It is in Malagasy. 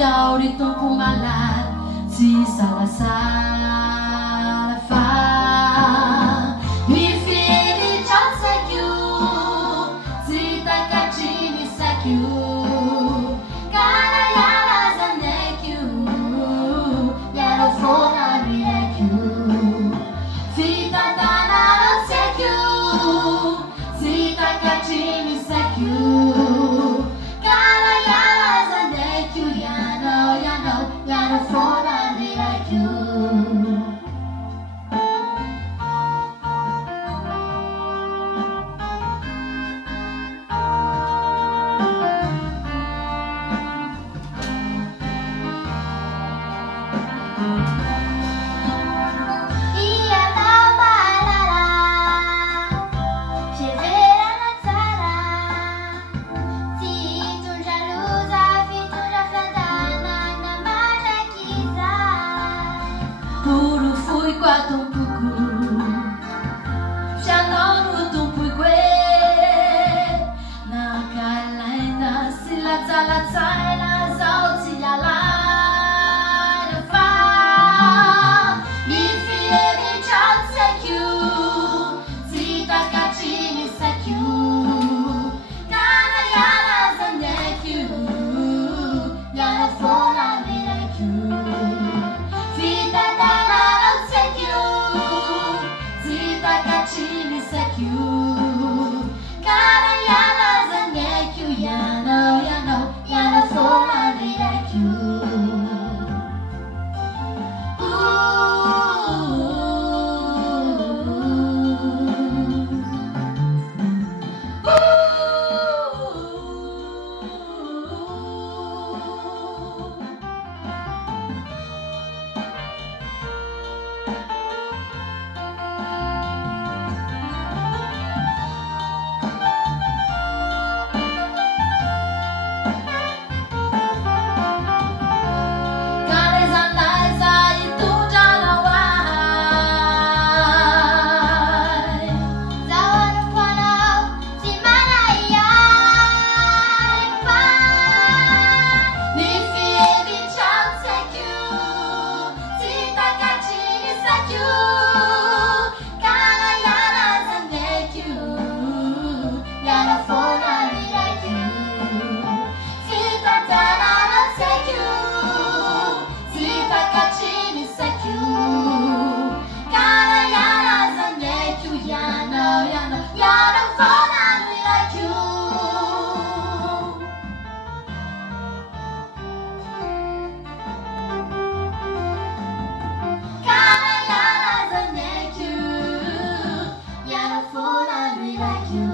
itong pumalat si Salazar fa mi fili chansakyu zitakachini sakyu kana yara zanekyu yaro fona riekyu fita tana no sekyu zitakachini sakyu Puro fui qua tumpuku Shanonu tumpukwe Nakalaina silatalatsai zauti yalai fa Mifieri chansekyu Zitakachini sakyu Kana yala zanekyu Yala fona mirekyu Fita Chini sakyu Kana yana zanekyu Yano fona rirekyu Like you